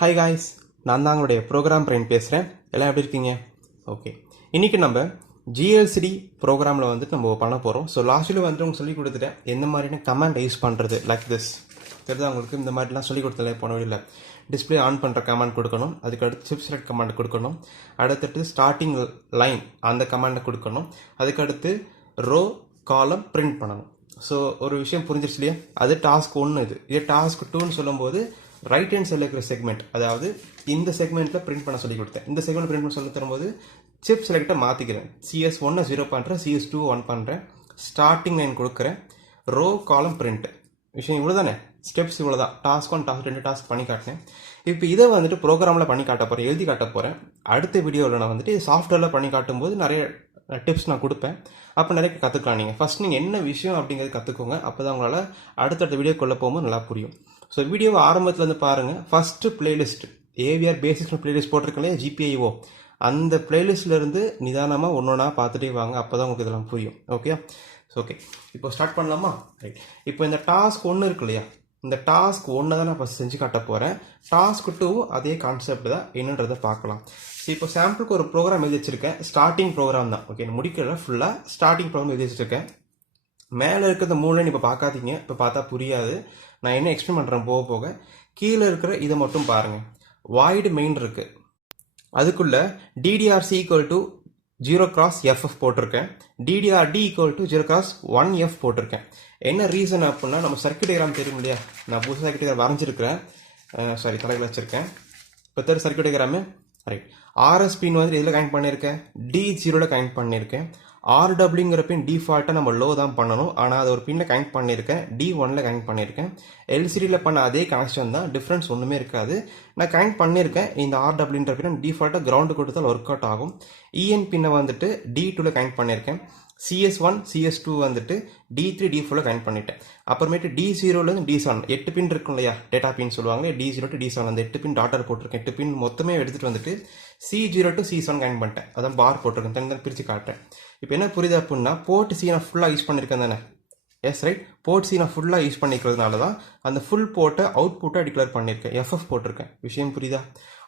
Hi guys, நான் தான் உங்களுடைய ப்ரோக்ராம் பிரெயின் பேசுகிறேன். எல்லாம் எப்படி இருக்கீங்க? ஓகே, இன்றைக்கி நம்ம ஜிஎல்சிடி ப்ரோக்ராமில் வந்துட்டு நம்ம பண்ண போகிறோம். ஸோ லாஸ்ட்டில் வந்துட்டு உங்களுக்கு சொல்லி கொடுத்துட்டேன் எந்த மாதிரியான கமாண்ட் யூஸ் பண்ணுறது. லைக் திஸ் தெரியுதா உங்களுக்கு? இந்த மாதிரிலாம் சொல்லி கொடுத்தல போன வழியில் டிஸ்பிளே ஆன் பண்ணுற கமாண்ட் கொடுக்கணும், அதுக்கு அடுத்து சிப் செலக்ட் கமாண்ட் கொடுக்கணும், அடுத்தடுத்து ஸ்டார்டிங் லைன் அந்த கமாண்டை கொடுக்கணும், அதுக்கடுத்து ரோ காலம் பிரிண்ட் பண்ணணும். ஸோ ஒரு விஷயம் புரிஞ்சிருச்சு இல்லையா? அது டாஸ்க் 1. இது டாஸ்க் 2ன்னு சொல்லும்போது ரைட் ஹேண்ட் சைடில் இருக்கிற செக்மெண்ட், அதாவது இந்த செக்மெண்ட்டில் பிரிண்ட் பண்ண சொல்லி கொடுத்தேன். இந்த செக்மெண்ட் பிரிண்ட் பண்ண சொல்லி தரும்போது சிப் செலக்டை மாற்றிக்கிறேன். CS1 0 பண்ணுறேன், CS2 1 பண்ணுறேன், ஸ்டார்டிங் லைன் கொடுக்குறேன், ரோ காலம் பிரிண்ட். விஷயம் இவ்வளோ தானே, ஸ்டெப்ஸ் இவ்வளோ தான். டாஸ்க் 1 டாஸ்க் 2 டாஸ்க் பண்ணி காட்டினேன். இப்போ இதை வந்துட்டு ப்ரோக்ராமில் பண்ணி காட்ட போகிறேன், எழுதி காட்ட போகிறேன். அடுத்த வீடியோவில் நான் வந்துட்டு சாஃப்ட்வேரில் பண்ணி காட்டும்போது நிறைய டிப்ஸ் நான் கொடுப்பேன். அப்போ நிறைய கற்றுக்கலாம். நீங்கள் ஃபஸ்ட் நீங்கள் என்ன விஷயம் அப்படிங்கிறது கற்றுக்கோங்க. அப்போ தான் உங்களால் அடுத்தடுத்த வீடியோக்குள்ளே போகும்போது நல்லா புரியும். ஸோ வீடியோவை ஆரம்பத்துலேருந்து பாருங்கள். First playlist AVR basics playlist போட்டிருக்கேன் இல்லையா, GPIO, அந்த பிளேலிஸ்ட்லேருந்து நிதானமாக ஒன்றா பார்த்துட்டே வாங்க. அப்போ தான் உங்களுக்கு இதெல்லாம் புரியும். ஓகே ஓகே, இப்போ ஸ்டார்ட் பண்ணலாமா? ரைட். இப்போ இந்த டாஸ்க் 1 இருக்கு இல்லையா, இந்த டாஸ்க் 1 தான் நான் ஃபஸ்ட் செஞ்சு காட்ட போகிறேன். டாஸ்க் 2 அதே கான்செப்ட் தான், என்னன்றதை பார்க்கலாம். ஸோ இப்போ சாம்பிளுக்கு ஒரு ப்ரோக்ராம் எழுதி வச்சிருக்கேன். ஸ்டார்டிங் ப்ரோக்ராம் தான். ஓகே, முடிக்கல, ஃபுல்லாக ஸ்டார்டிங் ப்ரோக்ராம் எழுதி வச்சிருக்கேன். மேலே இருக்கிற 3 லைன் இப்போ பார்க்காதீங்க, இப்போ பார்த்தா புரியாது. நான் என்ன எக்ஸ்பிளைன் பண்ணுறேன் போக போக. கீழே இருக்கிற இதை மட்டும் பாருங்கள். வாய்டு மெயின் இருக்குது, அதுக்குள்ள DDRC = 0x FF போட்டிருக்கேன், DDRD = 0x1F போட்டிருக்கேன். என்ன ரீசன் அப்படின்னா, நம்ம சர்க்யூட் டயக்ராம் தெரியும் இல்லையா, நான் புதுசாக சர்க்யூட் டயக்ராம் வரைஞ்சிருக்கிறேன். சாரி, தலையில் வச்சுருக்கேன். இப்போ தெரியும் சர்க்யூட் டயக்ராமு. ரைட். RS பின் வந்து இதில் கனெக்ட் பண்ணியிருக்கேன், D0ல் கனெக்ட் பண்ணியிருக்கேன். RWங்கிற பின் டிஃபால்ட்டாக நம்ம லோ தான் பண்ணணும், ஆனால் அது ஒரு பின்னில் கனெக்ட் பண்ணியிருக்கேன், D1ல் கனெக்ட் பண்ணியிருக்கேன். LCDயில் பண்ண அதே கனெக்ஷன் தான், டிஃப்ரென்ஸ் ஒன்றுமே இருக்காது. நான் கனெக்ட் பண்ணியிருக்கேன். இந்த RWன்ற பின்னை டிஃபால்ட்டாக கிரவுண்டு கொடுத்தால் ஒர்க் அவுட் ஆகும். EN பின்னை வந்துட்டு D2ல் கனெக்ட் பண்ணியிருக்கேன். CS1 CS2 வந்துட்டு D3 D4ல் கனெக்ட் பண்ணிட்டேன். அப்புறமேட்டு D0லேருந்து D7 8 பின் இருக்கும் இல்லையா, டேட்டா பின் சொல்லுவாங்க. D0 to D7 அந்த 8 பின் டாட்டர் போட்டிருக்கேன். 8 பின் மொத்தமே எடுத்துகிட்டு வந்துட்டு C0 to C7 கனெக்ட் பண்ணிட்டேன். அதான் பார் போட்டிருக்கேன், தனி பிரித்து காட்டுறேன். இப்போ என்ன புரியுது அப்படின்னா, போர்ட் C நான் ஃபுல்லாக யூஸ் பண்ணியிருக்கேன் தானே. எஸ் ரைட், போர்ட் C நான் ஃபுல்லாக யூஸ் பண்ணிக்கிறதுனால தான் அந்த ஃபுல் போர்ட்டை அவுட்புட்டாக டிக்ளேர் பண்ணியிருக்கேன், FF போட்டிருக்கேன். விஷயம் புரியுதா?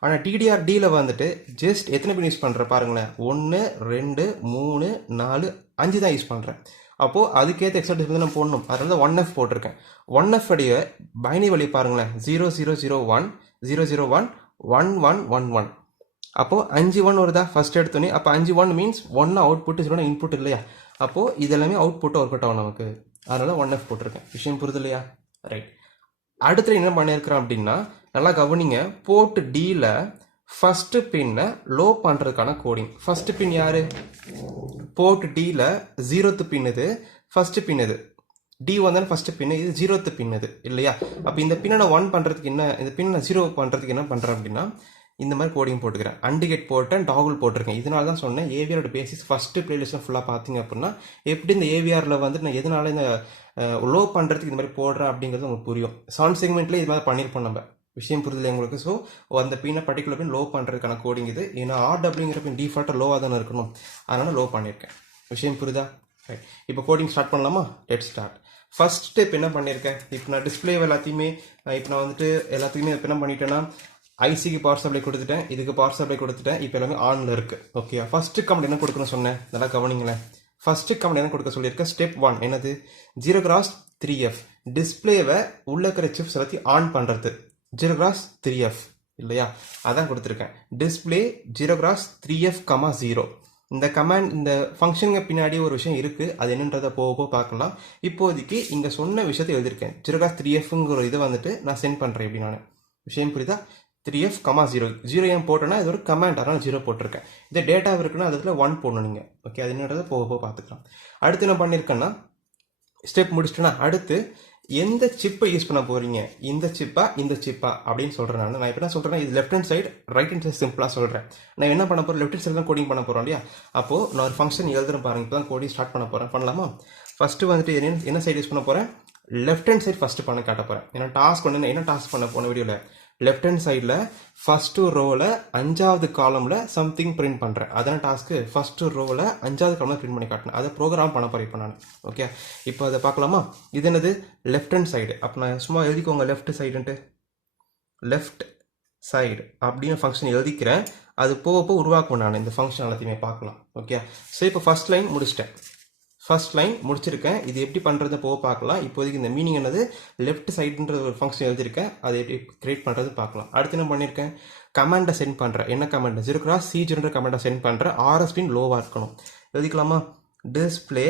ஆனால் DDRDயில் வந்துட்டு ஜஸ்ட் எத்தனை பின் யூஸ் பண்ணுறேன் பாருங்களேன், 1 2 3 4 5 தான் யூஸ் பண்ணுறேன். அப்போது அதுக்கேற்ற எக்ஸ்ட்ரா டிஸ்பிளே நான் போடணும், அதனால தான் 1F போட்டிருக்கேன். 1F உடைய பைனரி வழி பாருங்களேன், 0001 001 1111. அப்போது 5 1 வருதா ஃபஸ்ட் எடுத்தோன்னே. அப்போ 5 1 மீன்ஸ் 1 அவுட்புட் 0 இன்புட் இல்லையா. அப்போது இதெல்லாமே அவுட்புட்டாக ஒர்க் அவுட் ஆகும் நமக்கு, அதனால 1F போட்டிருக்கேன். விஷயம் புரியுது இல்லையா? ரைட். அடுத்த என்ன பண்ணியிருக்கிறேன் அப்படின்னா, நல்லா கவனிங்க. போர்ட் Dயில் ஃபஸ்ட்டு பின்னை லோ பண்ணுறதுக்கான கோடிங். ஃபஸ்ட்டு பின் யார்? போர்ட் Dயில் 0th பின் இது, ஃபஸ்ட்டு பின் இது. D1 தானே ஃபஸ்ட்டு பின், இது 0th பின் இது இல்லையா. அப்போ இந்த பின்னை நான் 1 பண்ணுறதுக்கு என்ன, இந்த பின்னை நான் 0 பண்ணுறதுக்கு என்ன பண்ணுறேன் அப்படின்னா, இந்த மாதிரி கோடிங் போட்டுக்கிறேன். அண்டிகேட் போட்டேன், டாகுல் போட்டிருக்கேன். இதனால தான் சொன்னேன் ஏவிஆரோட பேசிக்ஸ் ஃபஸ்ட்டு பிளேலிஸ்ட்டில் ஃபுல்லாக பார்த்தீங்க அப்படின்னா எப்படி இந்த ஏவிஆரில் வந்துட்டு நான் எதனால இந்த லோ பண்ணுறதுக்கு இந்த மாதிரி போடுறேன் அப்படிங்கிறது உங்களுக்கு புரியும். சவுண்ட் செக்மெண்ட்லேயே இது மாதிரி பண்ணியிருப்போம் நம்ம. விஷயம் புரிதலை உங்களுக்கு. ஸோ அந்த பின்னை பர்டிகுலர் பின் லோ பண்ணுறதுக்கான கோடிங் இது. ஏன்னா RWங்கிற பின் டிஃபால்ட்டாக லோவாக தானே இருக்கணும், அதனால் லோ பண்ணியிருக்கேன். விஷயம் புரியுதா? ரைட். இப்போ கோடிங் ஸ்டார்ட் பண்ணலாமா? Let start. ஃபர்ஸ்ட் ஸ்டெப் என்ன பண்ணியிருக்கேன், இப்போ நான் டிஸ்பிளே எல்லாத்தையுமே இப்போ நான் வந்துட்டு எல்லாத்துக்குமே இப்போ என்ன பண்ணிட்டேன்னா, ஐசிக்கு பவர் சப்ளை கொடுத்துட்டேன், இதுக்கு பவர் சப்ளை கொடுத்துட்டேன். இப்போ எல்லாமே ஆனில் இருக்குது. ஓகே, ஃபஸ்ட்டு கமெண்ட் என்ன கொடுக்கணும்னு சொன்னேன், நல்லா கவனிங்களேன். ஃபஸ்ட்டு கமெண்ட் என்ன கொடுக்க சொல்லியிருக்கேன், ஸ்டெப் 1 என்னது, 0x3F டிஸ்பிளேவை உள்ள இருக்கிற சிப்ஸ் எல்லாத்தையும் ஆன் பண்ணுறது. 0x3F இல்லையா, அதான் கொடுத்துருக்கேன். Display 0x3F, 0. இந்த கமாண்ட், இந்த ஃபங்க்ஷனுங்க பின்னாடி ஒரு விஷயம் இருக்குது, அது என்னன்றதை போக போக பார்க்கலாம். இப்போதைக்கு இங்கே சொன்ன விஷயத்தை எழுதியிருக்கேன். 0x3Fங்கிற இதை வந்துட்டு நான் சென்ட் பண்ணுறேன். எப்படி நான் விஷயம் புரியுதா? 3F, 0 ஏன் போட்டேன்னா இது ஒரு கமாண்ட், அதனால் 0 போட்டிருக்கேன். இதே டேட்டா இருக்குன்னா அதுல 1 போடணும் நீங்கள். ஓகே, அது என்னன்றதை போக போக பார்த்துக்கலாம். அடுத்து என்ன பண்ணியிருக்கேன்னா, ஸ்டெப் முடிச்சிட்டேன்னா அடுத்து எந்த சிப்பை யூஸ் பண்ண போகிறீங்க, இந்த சிப்பா இந்த சிப்பா அப்படின்னு சொல்கிறேன். நான் இப்போ என்ன சொல்கிறேன்னா, இது left hand side right hand side சிம்பிளாக சொல்கிறேன். நான் என்ன பண்ண போகிறேன், லெஃப்ட் ஹேண்ட் சைடு தான் கோடிங் பண்ண போகிறோம் இல்லையா. அப்போது நான் ஒரு ஃபங்க்ஷன் எழுதுறேன் பாருங்க. இப்போ தான் கோடிங் ஸ்டார்ட் பண்ண போகிறேன். பண்ணலாமா? ஃபஸ்ட்டு வந்துட்டு என்ன சைடு யூஸ் பண்ண போகிறேன், லெஃப்ட் ஹேண்ட் சைடு ஃபஸ்ட்டு பண்ண காட்ட போகிறேன். ஏன்னா டாஸ்க் ஒன்று என்ன டாஸ்க் பண்ண போன வீடியோவில் லெஃப்ட் ஹேண்ட் சைடில் ஃபஸ்ட்டு ரோவில் 5வது காலமில் சம்திங் பிரிண்ட் பண்ணுறேன். அதான டாஸ்க்கு. ஃபஸ்ட்டு ரோவில் 5வது காலமில் பிரிண்ட் பண்ணி காட்டினேன். அதை ப்ரோக்ராம் பண்ண போகிறேன் இப்போ நான். ஓகே, இப்போ அதை பார்க்கலாமா? இது என்னது, லெஃப்ட் ஹேண்ட் சைடு. அப்போ நான் சும்மா எழுதிக்கோங்க லெஃப்ட் சைடுன்ட்டு. லெஃப்ட் சைடு அப்படின்னு ஃபங்க்ஷன் எழுதிக்கிறேன். அது போக போக உருவாக்குவேன் நான் இந்த ஃபங்க்ஷன் எல்லாத்தையுமே பார்க்கலாம். ஓகே, ஸோ இப்போ ஃபர்ஸ்ட் லைன் முடிச்சிட்டேன். ஃபர்ஸ்ட் லைன் முடிச்சிருக்கேன். இது எப்படி பண்ணுறது போக பார்க்கலாம். இப்போதைக்கு இந்த மீனிங் என்னது, லெஃப்ட் சைடுன்ற ஒரு ஃபங்க்ஷன் எழுதியிருக்கேன். அதை எப்படி கிரியேட் பண்ணுறது பார்க்கலாம். அடுத்து என்ன பண்ணியிருக்கேன், கமாண்டை சென்ட் பண்ணுறேன். என்ன கமாண்ட், 0x C0 கமாண்டை சென்ட் பண்ணுறேன். RSபின் லோவாக இருக்கணும். எழுதிக்கலாமா, டிஸ்பிளே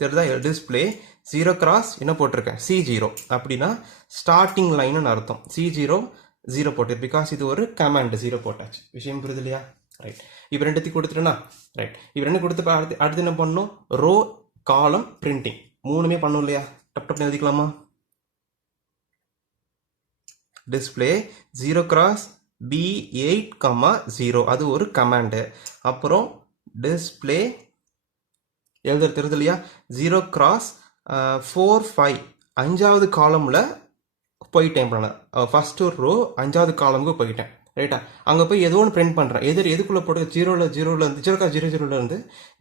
தெரியுதா, டிஸ்பிளே 0x என்ன போட்டிருக்கேன், C0 அப்படின்னா ஸ்டார்டிங் லைன்னு அர்த்தம். C0 0 போட்டு, பிகாஸ் இது ஒரு கமாண்ட், 0 போட்டாச்சு. விஷயம் புரியுது இல்லையா? ரைட், இப்போ ரெண்டுத்தையும் கொடுத்துட்டேன்னா ரைட், இப்போ ரெண்டு கொடுத்து அடுத்து என்ன பண்ணணும், ரோ காலம் பிரிண்டிங் மூணுமே பண்ணும் இல்லையா. டப் டப்னு எழுதிக்கலாமா, டிஸ்பிளே 0x B8, 0 அது ஒரு கமாண்டு. அப்புறம் டிஸ்பிளே எழுதுறது தெரியுது இல்லையா, 0x 4 5 5வது காலமில் போயிட்டேன். ஃபர்ஸ்ட் ஒரு ரோ 5வது காலமுக்கு போயிட்டேன். ரைட்டா, அங்கே போய் ஏதோ ஒன்று பிரிண்ட் பண்ணுறேன். எதுக்குள்ளே போட்டு 0x 0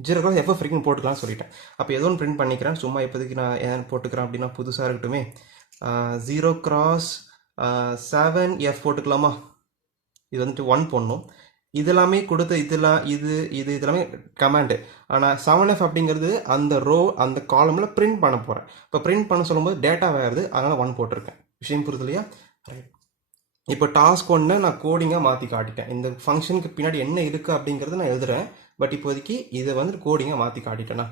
0x FF வரைக்கும் போட்டுக்கலாம்னு சொல்லிட்டேன். அப்போ ஏதோ ஒன்று பிரிண்ட் பண்ணிக்கிறேன். சும்மா இப்போதைக்கு நான் ஏன் போட்டுக்கிறேன் அப்படின்னா புதுசாக இருக்கட்டுமே, 0x 7F போட்டுக்கலாமா. இது வந்துட்டு 1 போடணும். இதெல்லாமே கொடுத்து இதெல்லாமே கமாண்டு. ஆனால் 7F அப்படிங்கிறது அந்த ரோ அந்த காலமில் பிரிண்ட் பண்ண போகிறேன். இப்போ பிரிண்ட் பண்ண சொல்லும்போது டேட்டா வேறுது, அதனால் 1 போட்டிருக்கேன். விஷயம் புரியுது இல்லையா? ரைட், இப்போ டாஸ்க் 1 நான் கோடிங்காக மாற்றி காட்டிட்டேன். இந்த ஃபங்க்ஷனுக்கு பின்னாடி என்ன இருக்குது அப்படிங்கிறத நான் எழுதுறேன். பட் இப்போதைக்கு இதை வந்து கோடிங்காக மாற்றி காட்டிட்டேன்னா.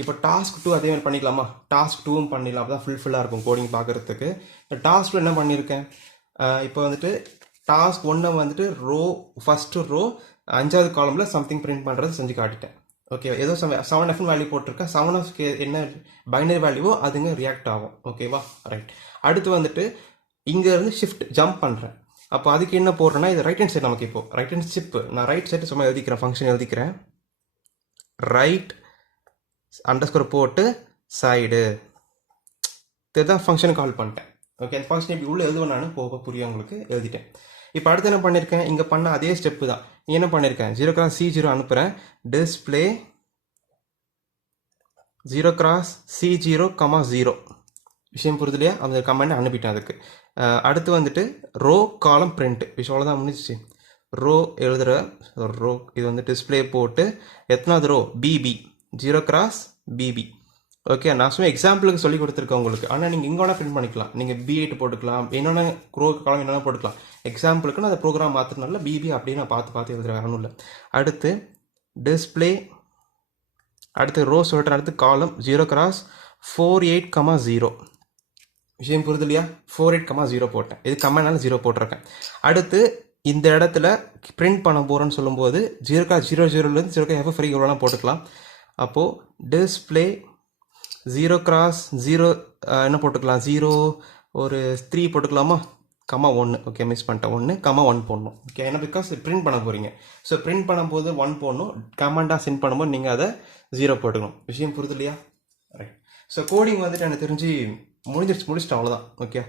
இப்போ டாஸ்க் 2 அதே மாதிரி பண்ணிக்கலாமா, டாஸ்க் 2வும் பண்ணிடலாம். அப்போ தான் ஃபுல்ஃபில்லாக இருக்கும் கோடிங் பார்க்குறதுக்கு. டாஸ்க் 2 என்ன பண்ணியிருக்கேன், இப்போ வந்துட்டு டாஸ்க் 1 வந்துட்டு ஃபர்ஸ்ட் ரோ 5வது காலமில் சம்திங் பிரிண்ட் பண்ணுறது செஞ்சு காட்டிட்டேன். ஓகே, ஏதோ 7F வேல்யூ போட்டிருக்கேன். 7Fக்கு என்ன பைனரி வேல்யூவோ அதுங்க ரியாக்ட் ஆகும். ஓகேவா? ரைட், அடுத்து வந்துட்டு இங்கேருந்து ஷிஃப்ட் ஜம்ப் பண்ணுறேன். அப்போ அதுக்கு என்ன போடுறேன்னா, இது ரைட் ஹேண்ட் சைடு. நமக்கு இப்போ ரைட் ஹேண்ட் ஷிப் நான் ரைட் சைடு சும்மா எழுதிக்கிறேன், ஃபங்க்ஷன் எழுதிக்கிறேன். ரைட் அண்டர்ஸ்கோர் போட்டு சைடு இதுதான் ஃபங்க்ஷன் கால் பண்ணிட்டேன். ஓகே, அந்த ஃபங்க்ஷன் இப்படி உள்ளே எழுதுவேன் நான், போக புரியும் உங்களுக்கு, எழுதிட்டேன். இப்போ அடுத்து என்ன பண்ணியிருக்கேன், இங்கே பண்ண அதே ஸ்டெப்பு தான். என்ன பண்ணியிருக்கேன், 0x C0 அனுப்புகிறேன். டிஸ்பிளே 0x C0, 0 விஷயம் புரியுது இல்லையா? அந்த கமெண்ட் அனுப்பிட்டேன் அதுக்கு. அடுத்து வந்துட்டு ரோ காலம் பிரிண்ட் விஷயம் அவ்வளோதான் முடிஞ்சிச்சு. ரோ எழுதுகிற ரோ இது வந்து டிஸ்பிளே போட்டு எத்தனாவது row BB 0x BB. Okay, நான் சும்மா எக்ஸாம்பிளுக்கு சொல்லி கொடுத்துருக்கேன் உங்களுக்கு. ஆனால் நீங்கள் இங்கே வேணால் பிரிண்ட் பண்ணிக்கலாம். நீங்கள் B8 போட்டுக்கலாம், என்னென்ன ரோ காலம் என்னென்ன போட்டுக்கலாம். எக்ஸாம்பிளுக்கு நான் அந்த ப்ரோக்ராம் மாற்றுறதுனால BB அப்படின்னு நான் பார்த்து எழுதுறேன், வேணும் இல்லை. அடுத்து டிஸ்பிளே, அடுத்து ரோ சொல்லிட்டேன். அடுத்து காலம் 0x 48, 0 விஷயம் புரியுது இல்லையா? 48, 0 போட்டேன். இது கமெண்ட்னால 0 போட்டிருக்கேன். அடுத்து இந்த இடத்துல பிரிண்ட் பண்ண போகிறேன்னு சொல்லும்போது 0x 00லேருந்து 0x FF வரைக்கும் எவ்வளோனா போட்டுக்கலாம். அப்போது டிஸ்பிளே 0x 0 என்ன போட்டுக்கலாம், 0 ஒரு 3 போட்டுக்கலாமா, 1. ஓகே, மிஸ் பண்ணிட்டேன், 1, 1 போடணும். ஓகே, ஏன்னா பிகாஸ் பிரிண்ட் பண்ண போகிறீங்க. ஸோ பிரிண்ட் பண்ணும்போது 1 போடணும். கமெண்டாக சென்ட் பண்ணும்போது நீங்கள் அதை 0 போட்டுக்கணும். விஷயம் புரியுது இல்லையா? ரைட், ஸோ கோடிங் வந்துட்டு எனக்கு தெரிஞ்சு முடிச்சிட்டேன், அவ்வளோதான். ஓகே,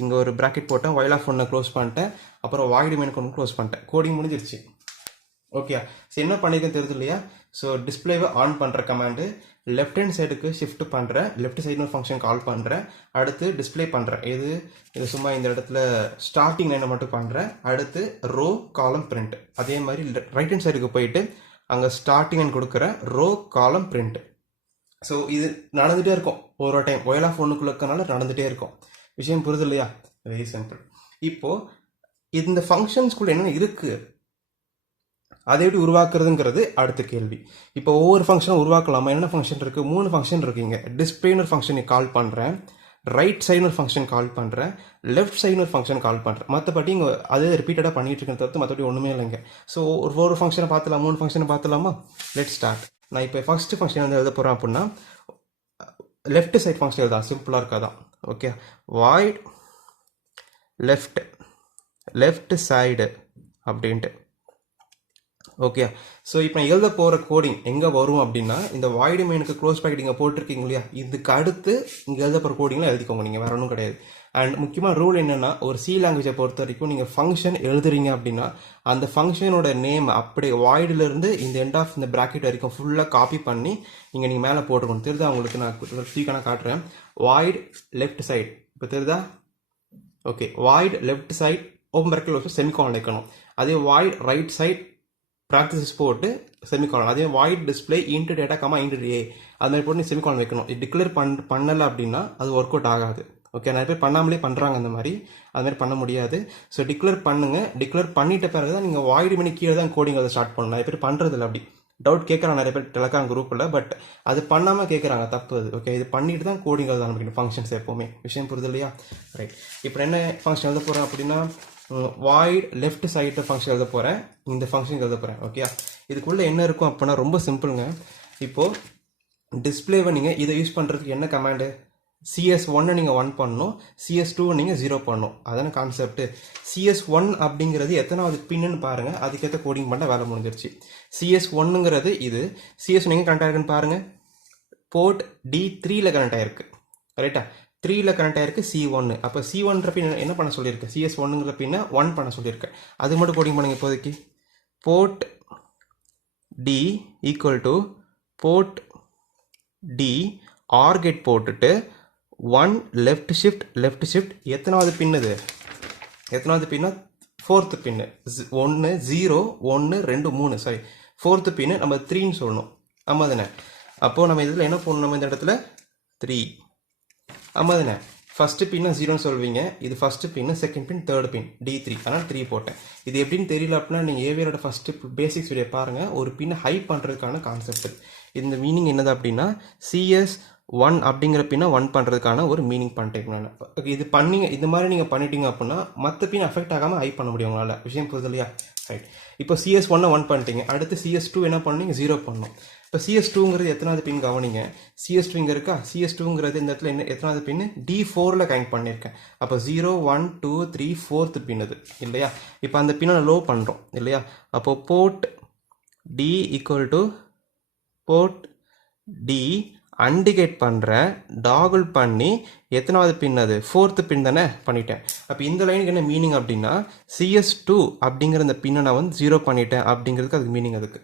இங்கே ஒரு ப்ராக்கெட் போட்டேன், while of 1 க்ளோஸ் பண்ணிட்டேன், அப்புறம் void main ஒன்று க்ளோஸ் பண்ணிட்டேன். கோடிங் முடிஞ்சிருச்சு. ஓகே, ஸோ என்ன பண்ணியிருக்கேன் தெரியுது இல்லையா? ஸோ டிஸ்பிளேவை ஆன் பண்ணுற கமாண்டு, லெஃப்ட் ஹேண்ட் சைடுக்கு ஷிஃப்ட் பண்ணுறேன், லெஃப்ட் சைடு ஒரு ஃபங்க்ஷன் கால் பண்ணுறேன். அடுத்து டிஸ்பிளே பண்ணுறேன். இது சும்மா இந்த இடத்துல ஸ்டார்டிங் லைனை மட்டும் பண்ணுறேன். அடுத்து ரோ காலம் பிரிண்ட். அதே மாதிரி ரைட் ஹேண்ட் சைடுக்கு போயிட்டு அங்கே ஸ்டார்டிங் லைன் கொடுக்குறேன், ரோ காலம் பிரிண்ட். ஸோ இது நடந்துகிட்டே இருக்கும் ஒரு டைம். while of 1க்குள்ள இருக்கனால நடந்துகிட்டே இருக்கும். விஷயம் புரியுது இல்லையா? Very simple. இப்போது இந்த ஃபங்க்ஷன்ஸ்குள்ள என்னென்ன இருக்குது, அதை எப்படி உருவாக்குறதுங்கிறது அடுத்த கேள்வி. இப்போ ஒவ்வொரு ஃபங்க்ஷனும் உருவாக்கலாமா? என்ன ஃபங்க்ஷன் இருக்குது? 3 ஃபங்க்ஷன் இருக்குங்க. டிஸ்பிளேன்னு ஒரு ஃபங்க்ஷனை கால் பண்ணுறேன், ரைட் சைடுன்னு ஒரு ஃபங்க்ஷன் கால் பண்ணுறேன், லெஃப்ட் சைடுன்னு ஒரு ஃபங்க்ஷன் கால் பண்ணுறேன். மற்றபடி இங்கே அதே ரிப்பீட்டடாக பண்ணிட்டு இருக்கிறத தவிர்த்து மற்றபடி ஒன்றுமே இல்லைங்க. ஸோ ஒரு ஃபங்க்ஷனை பார்த்துலாம், 3 ஃபங்க்ஷனை பார்த்துலாமா? Let start. நான் இப்போ ஃபர்ஸ்ட் ஃபங்க்ஷன் வந்து எழுத போகிறேன் அப்படின்னா லெஃப்ட் சைட் ஃபங்க்ஷன் எழுதா, சிம்பிளாக இருக்காதான். ஓகே, வாய்ட் லெஃப்ட் சைடு அப்படின்ட்டு. ஓகே, ஸோ இப்போ நான் எழுத போகிற கோடிங் எங்கே வரும் அப்படின்னா, இந்த வாய்டு மெயினுக்கு க்ளோஸ் பேக்கெட் இங்கே போட்டிருக்கீங்க இல்லையா, இதுக்கு அடுத்து இங்கே எழுத போகிற கோடிங்லாம் எழுதிக்கோங்க நீங்கள், வேற ஒன்றும் கிடையாது. அண்ட் முக்கியமாக ரூல் என்னென்னா, ஒரு C லாங்குவேஜை பொறுத்த வரைக்கும் நீங்கள் ஃபங்க்ஷன் எழுதுறீங்க அப்படின்னா அந்த ஃபங்க்ஷனோட நேம் அப்படியே வாய்டிலிருந்து இந்த எண்ட் ஆஃப் இந்த ப்ராக்கெட் வரைக்கும் ஃபுல்லாக காப்பி பண்ணி இங்கே நீங்கள் மேலே போட்டுக்கணும். தெரியுதா உங்களுக்கு? நான் சீக்கிரம் காட்டுறேன். வாய்ட் லெஃப்ட் சைட், இப்போ தெரியுதா? Okay, void left side open bracket semicolon வைக்கணும். அதே வாய்ட் ரைட் சைட் ப்ராக்டிஸ் போட்டு செமிகாலன். அதே void display into data comma into A அது மாதிரி போட்டு நீ செமிகாலன் வைக்கணும். இது டிக்ளேர் பண்ணலை அப்படின்னா அது ஒர்க் அவுட் ஆகாது. ஓகே, நிறைய பேர் பண்ணாமலே பண்ணுறாங்க அந்த மாதிரி. அது மாதிரி பண்ண முடியாது. ஸோ டிக்ளேர் பண்ணுங்க. டிக்ளேர் பண்ணிட்ட பிறகு தான் நீங்கள் வாய்டு மணி கீழே தான் கோடிங் அதை ஸ்டார்ட் பண்ணணும். நிறைய பேர் பண்ணுறதில்ல. அப்படி டவுட் கேட்குறாங்க நிறைய பேர் டெலகிராம் குரூப்பில். பட் அது பண்ணாமல் கேட்குறாங்க, தப்பு அது. ஓகே, இது பண்ணிட்டு தான் கோடிங் எழுத ஆரம்பிக்கணும் ஃபங்க்ஷன்ஸ் எப்போவுமே. விஷயம் புரியுது இல்லையா? ரைட். இப்போ என்ன ஃபங்க்ஷன் எழுத போகிறேன் அப்படின்னா வாய்ட் லெஃப்ட் சைடு ஃபங்க்ஷன் எழுத போகிறேன். இந்த ஃபங்க்ஷன் எழுத போகிறேன். ஓகே, இதுக்குள்ளே என்ன இருக்கும் அப்படின்னா ரொம்ப சிம்பிளுங்க. இப்போது டிஸ்பிளேவை நீங்கள் இதை யூஸ் பண்ணுறதுக்கு என்ன கமாண்டு? CS1 நீங்கள் 1 பண்ணணும், CS2 நீங்கள் 0 பண்ணணும். அதான கான்செப்ட். CS1 அப்படிங்கிறது எத்தனாவது பின்னு பாருங்கள், அதுக்கேற்ற கோடிங் பண்ண வேலை முடிஞ்சிருச்சு. CS1ங்கிறது இது. CS நீங்கள் கனெக்ட் ஆகிருக்குன்னு பாருங்கள். போர்ட் D3ல் கனெக்ட் ஆகிருக்கு. ரைட்டா? 3ல் கனெக்ட் ஆகிருக்கு C1. அப்போ C1ன்ற பின் என்ன பண்ண சொல்லியிருக்கேன்? CS1ங்கிற பின்னை 1 பண்ண சொல்லியிருக்கேன். அது மட்டும் கோடிங் பண்ணுங்க இப்போதைக்கு. Port D equal to port D or gate போட்டுட்டு 1 லெஃப்ட் ஷிஃப்ட் எத்தனாவது பின் இது? எத்தனாவது பின்னா? 4th பின்னு. 1 0 1 2 3 சாரி 4th பின்னு நம்ம 3ன்னு சொல்லணும். ஆமாம் தானே? அப்போது நம்ம இதில் என்ன பண்ணணும்? இந்த இடத்துல 3. ஆமாம் தானே? ஃபஸ்ட்டு பின்னு 0ன்னு சொல்வீங்க. இது ஃபஸ்ட்டு பின்னு, செகண்ட் பின், தேர்ட் பின் D3. அதனால் 3 போட்டேன். இது எப்படின்னு தெரியல அப்படின்னா நீங்கள் ஏவியரோட ஃபஸ்ட்டு பேசிக்ஸ் வீடியோ பாருங்கள். ஒரு பின்னை ஹை பண்ணுறதுக்கான கான்செப்ட். இந்த மீனிங் என்னது அப்படின்னா CS1 அப்படிங்கிற பின்னை 1 பண்ணுறதுக்கான ஒரு மீனிங் பண்ணிட்டேன். இது பண்ணிங்க, இந்த மாதிரி நீங்கள் பண்ணிட்டீங்க அப்படின்னா மற்ற பின் அஃபெக்ட் ஆகாமல் ஹை பண்ண முடியும் உங்களால். விஷயம் புரியுது இல்லையா? ரைட். இப்போ CS1 1 பண்ணிட்டீங்க. அடுத்து CS2 என்ன பண்ணீங்க? 0 பண்ணணும். இப்போ CS2ங்கிறது எத்தனாவது பின் கவனிங்க. CS2 இங்கே இருக்கா? CS2ங்கிறது இந்த இடத்துல என்ன எத்தனாவது பின்னு? D4ல் கனெக்ட் பண்ணியிருக்கேன். அப்போ 0 1 2 3 4th பின் அது இல்லையா? இப்போ அந்த பின்னை லோ பண்ணுறோம் இல்லையா? அப்போது port D equal to port D and gate பண்ணுறேன். டாகுல் பண்ணி எத்தனாவது பின் அது? 4th பின் தானே பண்ணிட்டேன். அப்போ இந்த லைனுக்கு என்ன மீனிங் அப்படின்னா CS2 அப்படிங்கிற இந்த பின்னை நான் 0 பண்ணிட்டேன் அப்படிங்கிறதுக்கு அதுக்கு மீனிங். அதுக்கு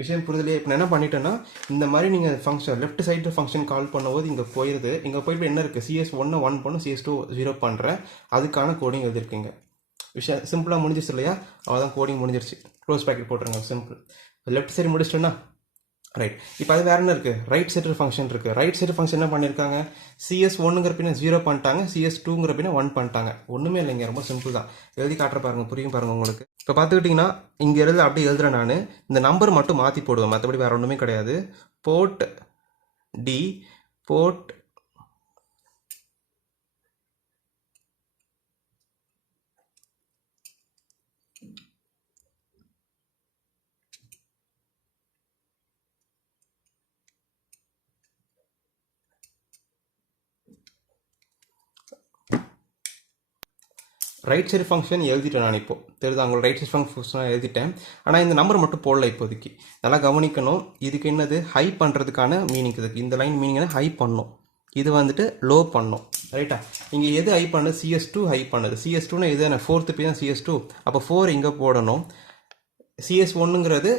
விஷயம் புரிதலையே? இப்போ நான் என்ன பண்ணிட்டேன்னா இந்த மாதிரி நீங்கள் ஃபங்க்ஷன் லெஃப்ட் சைடு ஃபங்க்ஷன் கால் பண்ணும்போது இங்கே போயிடுது. இங்கே போயிட்டு என்ன இருக்குது? CS1 1 பண்ணும், CS2 0 பண்ணுறேன். அதுக்கான கோடிங் எழுதிருக்கீங்க. விஷயம் சிம்பிளாக முடிஞ்சிச்சு இல்லையா? அவ்வளோதான், கோடிங் முடிஞ்சிருச்சு. க்ளோஸ் பேக்கெட் போட்டுருங்க. சிம்பிள். லெஃப்ட் சைடு முடிச்சிட்டேன்னா ரைட். இப்போ அது வேறு என்ன இருக்குது? ரைட் சைடு ஃபங்க்ஷன் இருக்குது. ரைட் சைடு ஃபங்க்ஷன் என்ன பண்ணியிருக்காங்க? CS1ங்கிற பின்ன 0 பண்ணிட்டாங்க, CS2ங்கிற பின்ன 1 பண்ணிட்டாங்க. ஒன்றுமே இல்லைங்க, ரொம்ப சிம்பிள் தான். எழுதி காட்டுற பாருங்கள், புரியும் பாருங்கள் உங்களுக்கு. இப்போ பார்த்துக்கிட்டிங்கன்னா இங்கே எழுத அப்படியே எழுதுறேன் நான். இந்த நம்பர் மட்டும் மாற்றி போடுவேன், மற்றபடி வேறு ஒன்றுமே கிடையாது. Port D port right side function எழுதிட்டேன் நான். இப்போ தெரியுது அவங்களோட ரைட் சைடு ஃபங்க்ஷன் எழுதிட்டேன். ஆனால் இந்த நம்பர் மட்டும் போடல இப்போதைக்கு. நல்லா கவனிக்கணும். இதுக்கு என்னது? ஹை பண்ணுறதுக்கான மீனிங். இதுக்கு இந்த லைன் மீனிங் என்ன? ஹை பண்ணும். இது வந்துட்டு லோ பண்ணும். ரைட்டா? இங்கே எது ஹை பண்ணுது? CS2 ஹை பண்ணுது. CS2னா இது என்ன? 4th பின் தான் CS2. அப்போ 4 இங்கே போடணும். CS1ங்கிறது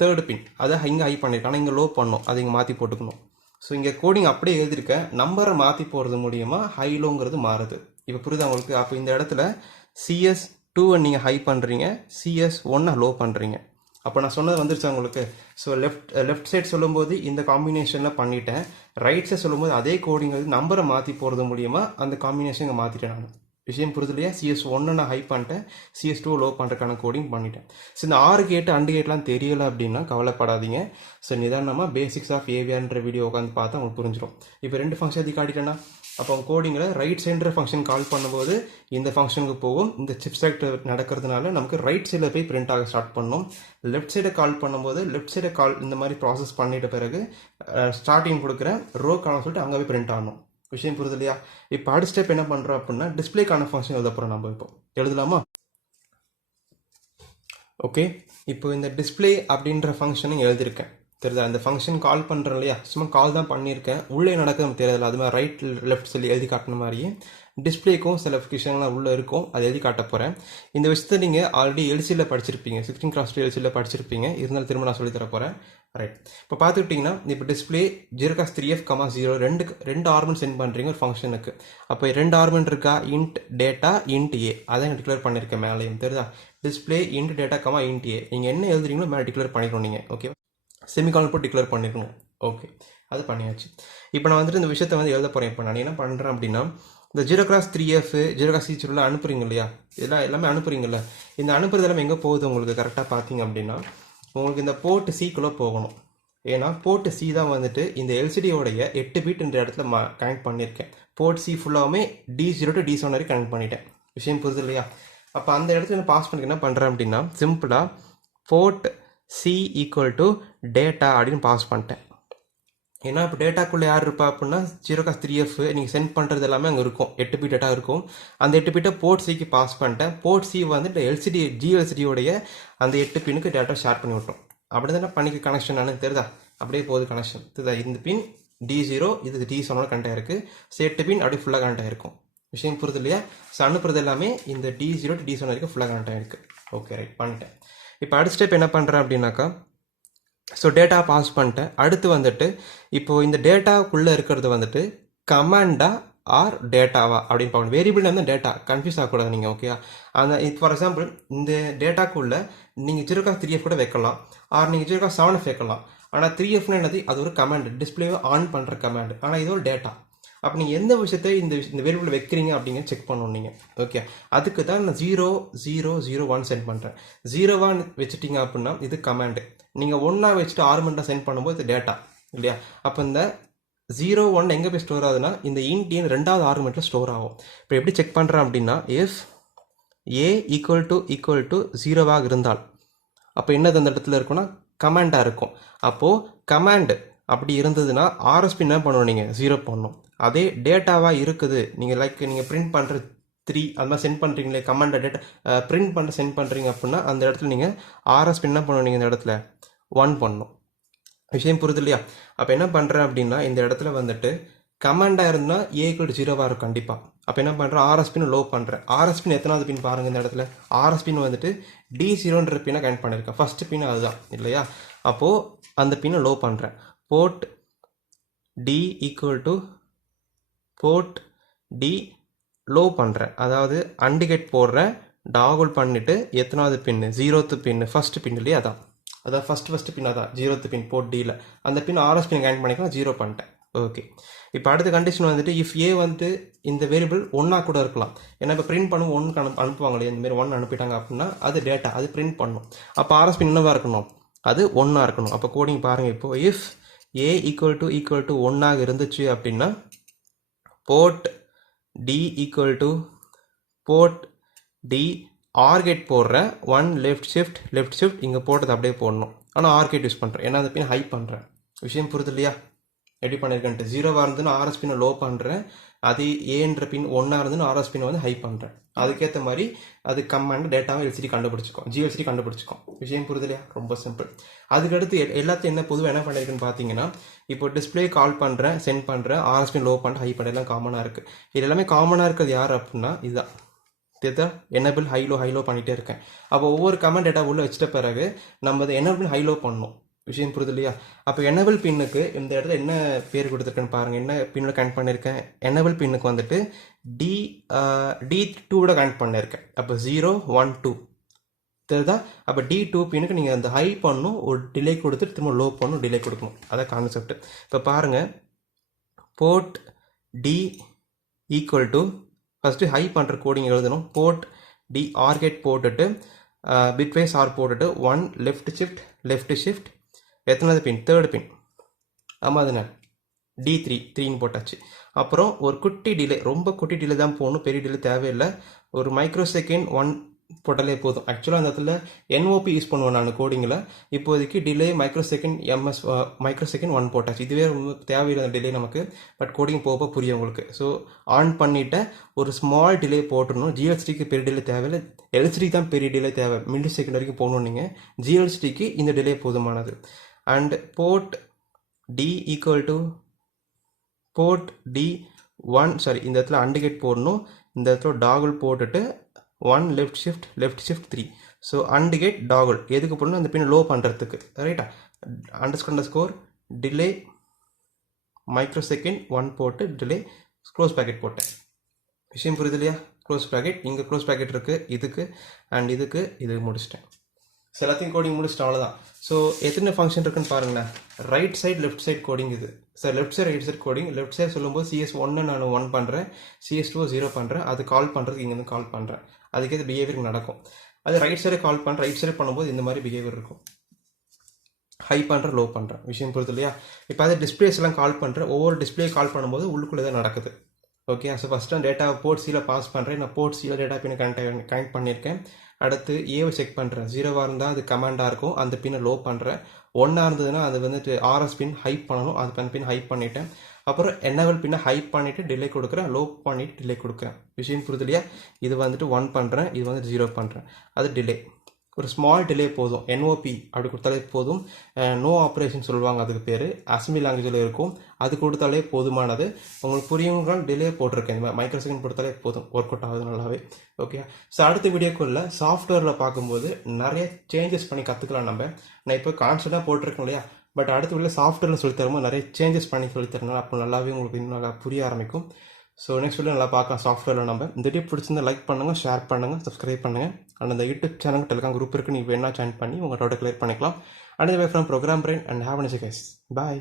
3rd பின், அதை இங்கே ஹை பண்ணியிருக்கேன். ஆனால் இங்கே லோ பண்ணும், அதை இங்கே மாற்றி போட்டுக்கணும். ஸோ இங்கே கோடிங் அப்படியே எழுதியிருக்கேன். நம்பரை மாற்றி போகிறது மூலியமாக ஹை லோங்கிறது மாறுது. இப்போ புரியுது உங்களுக்கு? அப்போ இந்த இடத்துல CS2 நீங்கள் ஹை பண்ணுறீங்க, CS1 லோ பண்ணுறீங்க. அப்போ நான் சொன்னது வந்துருச்சு உங்களுக்கு. ஸோ லெஃப்ட் சைட் சொல்லும்போது இந்த காம்பினேஷனில் பண்ணிட்டேன். ரைட் சைட் சொல்லும்போது அதே கோடிங் நம்பரை மாற்றி போகிறது மூலியமாக அந்த காம்பினேஷன் இங்கே மாற்றிட்டேன் நான். விஷயம் புரியுது இல்லையா? CS1 நான் ஹை பண்ணிட்டேன், CS2 லோ பண்ணுறதுக்கான கோடிங் பண்ணிட்டேன். ஸோ இந்த 6 கேட்டு அண்டு கேட்லாம் தெரியலை அப்படின்னா கவலைப்படாதீங்க. ஸோ நிதானமாக பேசிக்ஸ் ஆஃப் ஏவிஆர்ன்ற வீடியோ உட்காந்து பார்த்தா உங்களுக்கு புரிஞ்சிடும். இப்போ 2 ஃபங்க்ஷன் எது காட்டிட்டேன்னா அப்போ கோடிங்கில் ரைட் சைடுற ஃபங்க்ஷன் கால் பண்ணும்போது இந்த ஃபங்க்ஷனுக்கு போகும். இந்த சிப் செலக்ட் நடக்கிறதுனால நமக்கு ரைட் சைடில் போய் பிரிண்ட் ஆக ஸ்டார்ட் பண்ணணும். லெஃப்ட் சைடை கால் பண்ணும்போது லெஃப்ட் சைடை கால் இந்த மாதிரி ப்ராசஸ் பண்ணிட்ட பிறகு ஸ்டார்டிங் கொடுக்குறேன் ரோ காலம் சொல்லிட்டு அங்கே போய் பிரிண்ட் ஆகணும். விஷயம் புரியுது இல்லையா? இப்போ அடுத்த ஸ்டெப் என்ன பண்ணுறோம் அப்படின்னா டிஸ்பிளேக்கான ஃபங்க்ஷன் எழுத போகிறோம். நம்ம இப்போ எழுதலாமா? ஓகே, இப்போ இந்த டிஸ்பிளே அப்படின்ற ஃபங்க்ஷனும் எழுதியிருக்கேன். தெரியுதா? அந்த ஃபங்க்ஷன் கால் பண்ணுறேன் இல்லையா? சும்மா கால் தான் பண்ணியிருக்கேன். உள்ளே நடக்க நமக்கு தெரியல. அது மாதிரி ரைட் லெஃப்ட் சொல்லி எழுதி காட்டின மாதிரியே டிஸ்பிளேக்கும் சில விஷயங்கள்லாம் உள்ளே இருக்கும், அதை எழுதி காட்ட போகிறேன். இந்த விஷயத்தை நீங்கள் ஆல்ரெடி எல்சியில் படிச்சிருப்பீங்க, 16x2 எல்சியில் படிச்சிருப்பீங்க. இருந்தாலும் திரும்ப நான் சொல்லித்தர போகிறேன். ரைட். இப்போ பார்த்துக்கிட்டிங்கன்னா இப்போ டிஸ்பிளே 0x3f, 0 ரெண்டு ஆர்குமெண்ட் சென்ட் பண்ணுறீங்க ஒரு ஃபங்க்ஷனுக்கு. அப்போ ரெண்டு ஆர்குமெண்ட் இருக்கா, இன்ட் டேட்டா இன்ட் ஏ, அதான் டிக்ளேர் பண்ணியிருக்கேன் மேலேயும் தெரியுதா. டிஸ்பிளே இன்ட் டேட்டா இன்ட் ஏ, நீங்கள் என்ன எழுதுறீங்களோ மேலே டிக்ளேர் பண்ணிக்கணும் நீங்கள். ஓகே, செமிகாலன் போட்டு டிக்ளேர் பண்ணிக்கணும். ஓகே, அது பண்ணியாச்சு. இப்போ நான் வந்துட்டு இந்த விஷயத்தை வந்து எழுத போகிறேன். இப்போ நான் என்ன பண்ணுறேன் அப்படின்னா, இந்த 0x3f 0x3 அனுப்புறீங்க இல்லையா, இதெல்லாம் எல்லாமே அனுப்புறீங்கல்ல, இந்த அனுப்புறது எல்லாமே எங்கே போகுது உங்களுக்கு கரெக்டாக பார்த்தீங்க அப்படின்னா உங்களுக்கு இந்த போர்ட் சிக்குள்ளே போகணும். ஏன்னா போர்ட் சி தான் வந்துட்டு இந்த எல்சிடியோடைய 8 பிட் இந்த இடத்துல கனெக்ட் பண்ணியிருக்கேன். Board C ஃபுல்லாகவுமே D0 to D7 வரைக்கும் கனெக்ட் பண்ணிட்டேன். விஷயம் புரியுது இல்லையா. அப்போ அந்த இடத்துல நான் பாஸ் பண்ணி என்ன பண்ணுறேன் அப்படின்னா சிம்பிளாக port C equal to data அப்படின்னு பாஸ் பண்ணிட்டேன். ஏன்னா இப்போ டேட்டாக்குள்ளே யார் இருப்பா அப்படின்னா 0x3f நீங்கள் சென்ட் பண்ணுறது எல்லாமே அங்கே இருக்கும், 8 பிட் டேட்டா இருக்கும். அந்த 8 பிட்டை போர்ட் சிக்கு பாஸ் பண்ணிட்டேன். போர்ட் சி வந்து ஜிஎல்சிடியோடைய அந்த 8 பின்னுக்கு டேட்டா ஷேர் பண்ணி விட்டோம். அப்படி தானே பண்ணிக்க கனெக்ஷன் எனக்கு தெரியுதா, அப்படியே போகுது கனெக்ஷன் தெரியுதா. இந்த பின் D0 இது D7 கனெக்ட் ஆகிருக்கு, 8 பின் அப்படியே ஃபுல்லாக கனெக்ட் ஆகிருக்கும். விஷயம் புரியுது இல்லையா. ஸோ அனுப்புறது எல்லாமே இந்த D0 to D7 வரைக்கும் ஃபுல்லாக கனெக்ட் ஆகிருக்கு. ஓகே ரைட், பண்ணிட்டேன். இப்போ அடுத்த ஸ்டெப் என்ன பண்ணுறேன் அப்படின்னாக்கா, ஸோ டேட்டா பாஸ் பண்ணிட்டேன். அடுத்து வந்துட்டு இப்போது இந்த டேட்டாவுக்குள்ளே இருக்கிறது வந்துட்டு கமாண்டா ஆர் டேட்டாவா அப்படின்னு பார்க்கணும். வேரியபிள் வந்து டேட்டா கன்ஃபியூஸ் ஆகக்கூடாது நீங்கள். ஓகே, அந்த ஃபார் எக்ஸாம்பிள் இந்த டேட்டாக்குள்ளே நீங்கள் 0x3f கூட வைக்கலாம், ஆர் நீங்கள் 0x7f வைக்கலாம். ஆனால் 3fனா என்னது, அது ஒரு கமாண்ட், டிஸ்பிளேவை ஆன் பண்ணுற கமாண்ட். ஆனால் இது ஒரு டேட்டா. அப்போ நீங்கள் எந்த விஷயத்தை இந்த வேரியபிள் வைக்கிறீங்க அப்படிங்க செக் பண்ணணும் நீங்கள். ஓகே, அதுக்கு தான் நான் 0 0 0 1 சென்ட் பண்ணுறேன். 0 வச்சுட்டிங்க அப்படின்னா இது கமாண்டு. நீங்கள் 1 வச்சுட்டு ஆர்குமெண்ட்டாக சென்ட் பண்ணும்போது இது டேட்டா இல்லையா. அப்போ இந்த 0 1 எங்கே போய் ஸ்டோர் ஆகுதுன்னா இந்த இன்டியன் ரெண்டாவது ஆர்குமெண்ட்டில் ஸ்டோர் ஆகும். இப்போ எப்படி செக் பண்ணுறேன் அப்படின்னா இஃப் ஏ ஈக்குவல் டு 0 இருந்தால் அப்போ என்னது அந்த இடத்துல இருக்குன்னா கமாண்டாக இருக்கும். அப்போது கமாண்டு அப்படி இருந்ததுன்னா ஆர்எஸ்பி என்ன பண்ணணும், நீங்கள் 0 பண்ணணும். அதே டேட்டாவாக இருக்குது, நீங்கள் பிரிண்ட் பண்ணுற 3 அது மாதிரி சென்ட் பண்ணுறீங்களே கமாண்டை டேட்டா பிரிண்ட் பண்ண சென்ட் பண்ணுறீங்க அப்படின்னா அந்த இடத்துல நீங்கள் ஆர்எஸ்பி என்ன பண்ணணும், நீங்கள் இந்த இடத்துல 1 பண்ணணும். விஷயம் புரியுது இல்லையா. அப்போ என்ன பண்ணுறேன் அப்படின்னா இந்த இடத்துல வந்துட்டு கமாண்டாக இருந்தால் A = 0 இருக்கும் கண்டிப்பாக. அப்போ என்ன பண்ணுறேன், ஆர்எஸ்பின்னு லோ பண்ணுறேன். ஆர்எஸ்பின் எத்தனாவது பின் பாருங்கள் இந்த இடத்துல, ஆர்எஸ்பின் வந்துட்டு D0 பின்னை கனெக்ட் பண்ணியிருக்கேன், ஃபஸ்ட்டு பின் அதுதான் இல்லையா. அப்போது அந்த பின்னை லோ பண்ணுறேன். Port D = port D low பண்ணுறேன், அதாவது அண்டிகேட் போடுறேன், டாகுல் பண்ணிவிட்டு எத்தனாவது பின்னு, 0th பின்னு, ஃபஸ்ட்டு பின் இல்லையா, அதான் ஃபஸ்ட்டு பின், அதான் 0th பின் போர்ட் Dயில். அந்த பின் ஆர்எஸ் பின் கனெக்ட் பண்ணிக்கலாம், 0 பண்ணிட்டேன். ஓகே, இப்போ அடுத்த கண்டிஷன் வந்துட்டு இஃப் ஏ வந்துட்டு இந்த வேரியபிள் 1 கூட இருக்கலாம். ஏன்னா இப்போ பிரிண்ட் பண்ணும் 1 அனுப்புவாங்க இல்லையா, இந்த மாதிரி 1 அனுப்பிட்டாங்க அப்படின்னா அது டேட்டா, அது பிரிண்ட் பண்ணும். அப்போ ஆர்எஸ் பின் என்னவா இருக்கணும், அது 1 இருக்கணும். அப்போ கோடிங் பாருங்கள். இப்போ இஃப் ஏ ஈக்குவல் டு 1 இருந்துச்சு அப்படின்னா port D = port D or gate போடுறேன், 1 லெஃப்ட் ஷிஃப்ட் இங்கே போட்டது அப்படியே போடணும். ஆனால் ஆர்கேட் யூஸ் பண்ணுறேன், ஏன்னா அந்த பின் ஹை பண்ணுறேன். விஷயம் புரியுது இல்லையா. எப்படி பண்ணியிருக்கேன்ட்டு 0 இருந்துன்னு ஆர்எஸ் பின்னை லோ பண்ணுறேன், அது ஏன்ற பின் 1 இருந்துன்னு ஆர்எஸ் பின்னை வந்து ஹை பண்ணுறேன். அதுக்கேற்ற மாதிரி அது கமாண்ட் டேட்டாவை எல்சிடி கண்டுபிடிச்சிக்கும், ஜிஎல்சிடி கண்டுபிடிச்சிக்கும். விஷயம் புரியுது இல்லையா, ரொம்ப சிம்பிள். அதுக்கடுத்து எல்லாத்தையும் என்ன பொதுவாக என்ன பண்ணியிருக்குன்னு பார்த்தீங்கன்னா இப்போ டிஸ்பிளே கால் பண்ணுறேன், சென்ட் பண்ணுறேன், ஆர்எஸ் பின் லோ பண்ணுறேன், ஹை பண்ணுறேன், எல்லாம் காமனாக இருக்குது. இது எல்லாமே காமனாக இருக்கிறது யார் அப்படின்னா இதுதான் எனபிள் ஹைலோ பண்ணிகிட்டே இருக்கேன். அப்போ ஒவ்வொரு கமாண்ட் டேட்டா உள்ள வச்சிட்ட பிறகு நம்ம அதை எனபிள் ஹைலோ பண்ணணும். விஷயம் புரியுது இல்லையா. அப்போ எனபிள் பின்னுக்கு இந்த இடத்துல என்ன பேர் கொடுத்துருக்கேன்னு பாருங்கள், என்ன பின்னோட கனெக்ட் பண்ணியிருக்கேன். எனபிள் பின்னுக்கு வந்துட்டு D2 கனெக்ட் பண்ணியிருக்கேன். அப்போ 0 1 2 தெரியுதா. அப்போ D2 பின்னுக்கு நீங்கள் அந்த ஹை பண்ணணும், ஒரு டிலே கொடுத்துட்டு திரும்ப லோ பண்ணணும், டிலே கொடுக்கணும், அதான் கான்செப்ட். இப்போ பாருங்கள், போர்ட் D = ஃபஸ்ட்டு ஹை பண்ணுற கோடிங் எழுதணும். போர்ட் D ஆர்கேட் போட்டுட்டு பிட்வைஸ் ஆர் போட்டுட்டு 1 லெஃப்ட் ஷிஃப்ட் எத்தனாவது பின், 3rd பின், ஆமாம் அதுண்ணே D3 போட்டாச்சு. அப்புறம் ஒரு குட்டி டிலே, ரொம்ப குட்டி டிலே தான் போகணும், பெரிய டிலே தேவையில்லை. ஒரு மைக்ரோ செகண்ட் 1 போட்டாலே போதும். ஆக்சுவலாக அந்த இடத்துல NOP யூஸ் பண்ணுவேன் நான் கோடிங்கில். இப்போதைக்கு டிலே மைக்ரோ செகண்ட் 1 போட்டாச்சு. இதுவே ரொம்ப தேவையில்லை அந்த டிலே நமக்கு, பட் கோடிங் போக புரியும் உங்களுக்கு. ஸோ ஆன் பண்ணிவிட்டு ஒரு ஸ்மால் டிலே போட்டுடணும். ஜிஎல்சிடிக்கு பெரிய டிலே தேவையில்லை, எல்சிடி தான் பெரிய டிலே தேவை, மில்லி செகண்ட் வரைக்கும் போகணும் நீங்கள். ஜிஎல்சிடிக்கு இந்த டிலே போதுமானது. And board D = board D1 இந்த இடத்துல அண்டிகேட் போடணும், இந்த இடத்துல டாகுல் போட்டுட்டு 1 லெஃப்ட் ஷிஃப்ட் 3. ஸோ அண்டிகேட் டாகுல் எதுக்கு போடணும், அந்த பின் லோ பண்ணுறதுக்கு, ரைட்டா. அண்டர்ஸ்கோர் டிலே மைக்ரோ செகண்ட் 1 போட்டு டிலே க்ளோஸ் ப்ராக்கெட் போட்டேன். விஷயம் புரியுது இல்லையா? க்ளோஸ் ப்ராக்கெட், இங்கே க்ளோஸ் ப்ராக்கெட் இருக்குது இதுக்கு அண்ட் இது முடிச்சிட்டேன். ஸோ எல்லாத்தையும் கோடிங் முடிச்சிட்டேன், அவ்வளோதான். ஸோ எத்தனை ஃபங்க்ஷன் இருக்குன்னு பாருங்களேன். Right side left side coding இது. Sir left side right side coding. Left side சொல்லும்போது CS1 நான் 1 பண்ணுறேன், CS2 0 பண்ணுறேன், அது கால் பண்ணுறதுக்கு இங்கேருந்து கால் பண்ணுறேன், அதுக்கேற்ற பிஹேவியர் நடக்கும். அது ரைட் சைடு கால் பண்ணுறேன், ரைட் சைடு பண்ணும்போது இந்த மாதிரி பிஹேவியர் இருக்கும். ஹை பண்ணுறேன், லோ பண்ணுறேன், விஷயம் புரியுது இல்லையா? இப்போ அது டிஸ்பிளேஸ் எல்லாம் கால் பண்ணுறேன், ஒவ்வொரு டிஸ்பிளே கால் பண்ணும்போது உள்ளுக்குள்ளே தான் நடக்குது. ஓகே, ஸோ ஃபஸ்ட்டு நான் டேட்டா போர்ட் சியில் பாஸ் பண்ணுறேன். நான் போர்ட் சியில் டேட்டா பின்னை கனெக்ட் பண்ணியிருக்கேன். அடுத்து ஏவை செக் பண்ணுறேன். 0வாக இருந்தால் அது கமாண்டாக இருக்கும், அந்த பின்னை லோ பண்ணுறேன். 1ஆக இருந்ததுன்னா அது வந்துட்டு RS பின் ஹைப் பண்ணணும், அது பின் ஹைப் பண்ணிட்டேன். அப்புறம் என்னவல் பின்னை ஹைப் பண்ணிவிட்டு டிலே கொடுக்குறேன், லோ பண்ணிவிட்டு டிலே கொடுக்குறேன். விஷயம் புரியுது இல்லையா? இது வந்துட்டு 1 பண்ணுறேன், இது வந்துட்டு 0 பண்ணுறேன், அது டிலே. ஒரு ஸ்மால் டிலே போதும், NOP அப்படி கொடுத்தாலே போதும். நோ ஆப்ரேஷன் சொல்லுவாங்க, அதுக்கு பேர் அசம்பிளி லாங்குவேஜில் இருக்கும். அது கொடுத்தாலே போதுமானது. உங்களுக்கு புரியுங்கிறால் டிலே போட்டிருக்கேன், இந்த மாதிரி மைக்ரோ செகண்ட் கொடுத்தாலே போதும், ஒர்க் அவுட் ஆகுது நல்லாவே. ஓகே, ஸோ அடுத்த வீடியோக்குள்ள சாஃப்ட்வேரில் பார்க்கும்போது நிறைய சேஞ்சஸ் பண்ணி கற்றுக்கலாம் நம்ம. நான் இப்போ கான்ஸ்டன்ட்டாக போட்டிருக்கேன் இல்லையா? பட் அடுத்த வீடியோ சாஃப்ட்வேரில் சொல்லித்தரும்போது நிறைய சேஞ்சஸ் பண்ணி சொல்லித்தரனால அப்போ நல்லாவே உங்களுக்கு இன்னும் நல்லா புரிய ஆரம்பிக்கும். ஸோ நெக்ஸ்ட் வீடியோ நல்லா பார்க்கலாம் சாஃப்ட்வேரில் நம்ம. இந்த வீடியோ பிடிச்சிருந்தா லைக் பண்ணுங்கள், ஷேர் பண்ணுங்கள், சப்ஸ்கிரைப் பண்ணுங்கள். அண்ட் அந்த யூடியூப் சேனல் டெலிகிராம் குரூப் இருக்குது, நீங்கள் வேணா ஜாயின் பண்ணி உங்கள் டவுட்டை கிளியர் பண்ணிக்கலாம். And way from program brain and have a nice day guys. Bye.